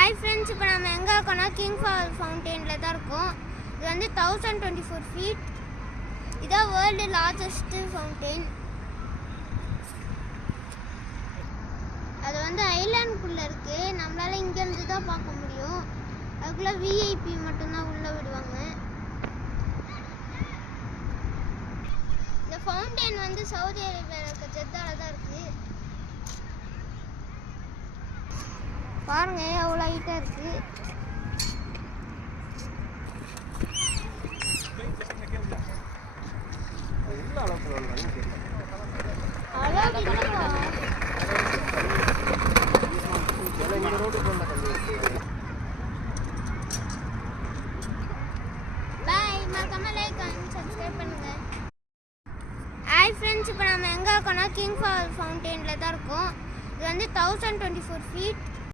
Hi friends, இப்போ நம்ம எங்கே இருக்கோம்னா கிங் ஃபால் ஃபவுண்டெயினில் தான் இருக்கோம். இது வந்து 1024 ஃபீட். இதான் வேர்ல்டு லார்ஜஸ்ட் ஃபவுண்டெயின். அது வந்து ஐலாண்டுக்குள்ளே இருக்குது. நம்மளால் இங்கேருந்து தான் பார்க்க முடியும். அதுக்குள்ளே விஐபி மட்டும்தான் உள்ளே விடுவாங்க. இந்த ஃபவுண்டெயின் வந்து சவுதி அரேபியாவில் இருக்க ஜெத்தாவில் தான் இருக்குது. பாருங்க எவ்வளோ ஹைட்டாக இருக்குது. பாய், மறக்காம லைக் அண்ட் சப்ஸ்கிரைப் பண்ணுங்க. ஹாய் ஃப்ரெண்ட்ஸ், இப்போ நம்ம எங்கே இருக்கோம்னா கிங் ஃபால் ஃபவுண்டெயினில் தான் இருக்கோம். இது வந்து 1024 ஃபீட்.